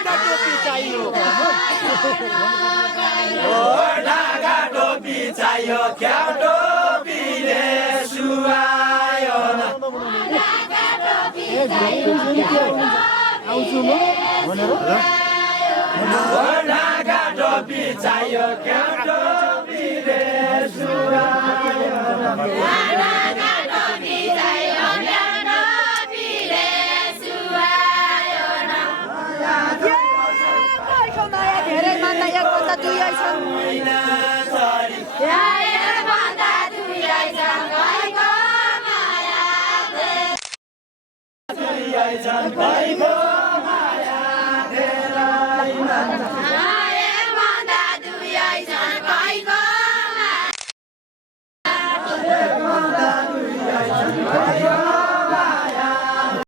ढाका टोपी चाहियो ढाका टोपी चाहियो क्या टोपीले सुहायो न ढाका टोपी चाहियो क्या टोपीले सुहायो न ढाका टोपी चाहियो क्या टोपीले सुहायो न कसको माया धेरै मान्दा एकभन्दा दुई छन् एकभन्दा दुई छन् भाइको माया दुई छन् भाइको माया धेरै